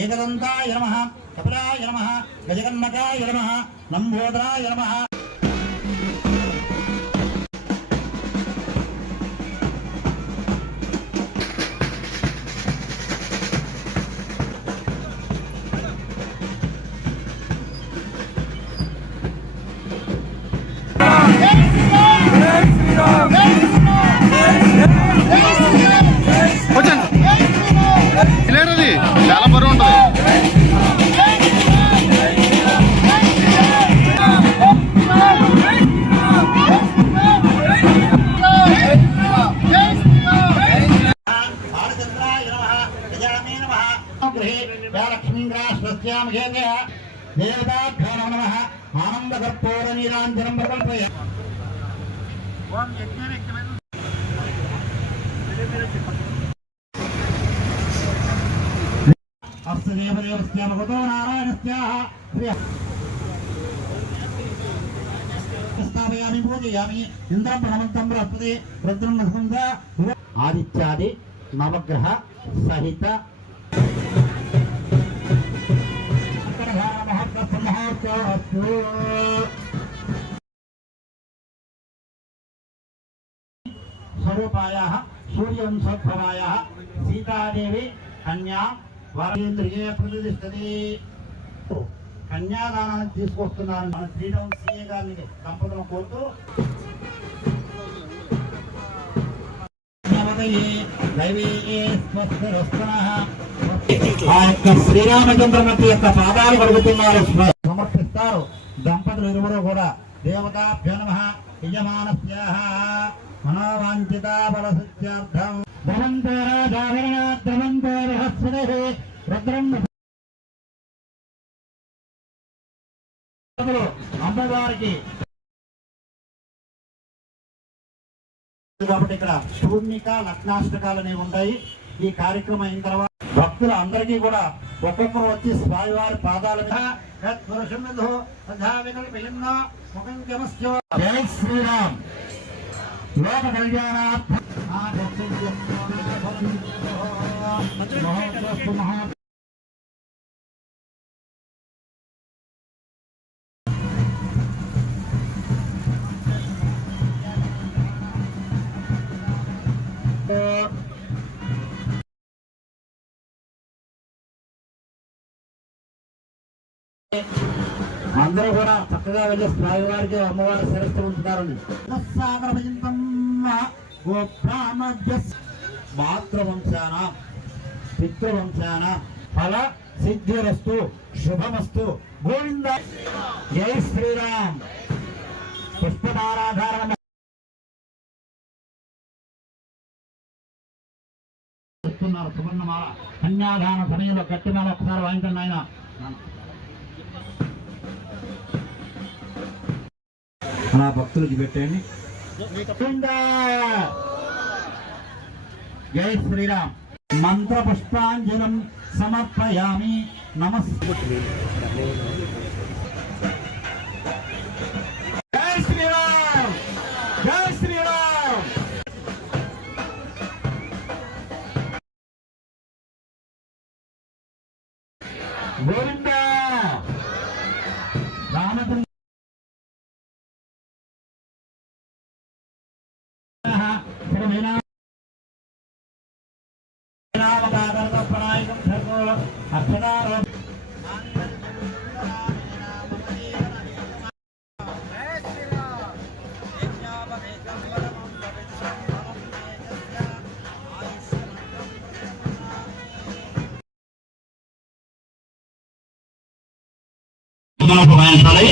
ఏకదంతాయ నమ కపిలాయ నమ గజగన్మకాయ నమ నంబోదరాయ నమ. శ్రీరామకేత దేవతాభ్యో నమ. ఆనందకర్పూర నీరాంజనం ప్రకల్పయ. అస్సు దేవదేవస్య మగతో నారాయణస్య. స్థాపయామి పూజయామి. ఇంద్రం భగవంతం బృహస్పతి రుద్రం ఆదిత్యాది నవగ్రహ సహిత. స్వరూపాయ సూర్యంశోద్భవాయ సీతాదేవి కన్యా వరేంద్రియ ప్రతిష్టది కన్యాదానానికి తీసుకొస్తున్నాను మన ఫ్రీడమ్ సీఏ గారిని సంపదను కోరుతూ ఆ యొక్క శ్రీరామచంద్రమూర్తి యొక్క పాదాలు కడుగుతున్నారు. సమర్పిస్తారు దంపతులు ఇరువురు కూడా. దేవతాభ్య నమ యజమానస్యాః మనోవాంఛితా బలసిద్ధ్యార్థం ధనంతో రాజావరణాత్ ధనంతో బృహస్పతిః. రుద్రం అమ్మవారికి. కాబట్టి ఇక్కడ శూన్యక లగ్నాష్టకాలు అనేవి ఉంటాయి. ఈ కార్యక్రమం అయిన తర్వాత భక్తులు అందరికీ కూడా ఒక్కొక్కరు వచ్చి స్వామివారి పాదాల. జై శ్రీరామ్. లోక కళ్యాణార్థ అందరూ కూడా చక్కగా వెళ్ళి స్వామివారికి అమ్మవారి శిరస్సు ఉంచుతారండి మాతృవంశాన పితృవంశాన ఫల సిద్ధిరస్తు శుభమస్తు. గోవింద జై శ్రీరామ్. పుష్పమారాధారణ సువర్ణమాల. కన్యాదాన సమయంలో కట్టిమాల ఒకసారి వాయించండి ఆయన అలా భక్తులకి పెట్టండి. జై శ్రీరామ్. మంత్ర పుష్పాంజలం సమర్పయామి. నమస్తే జై శ్రీరామ్! జై శ్రీరామ్! గోవింద சாலை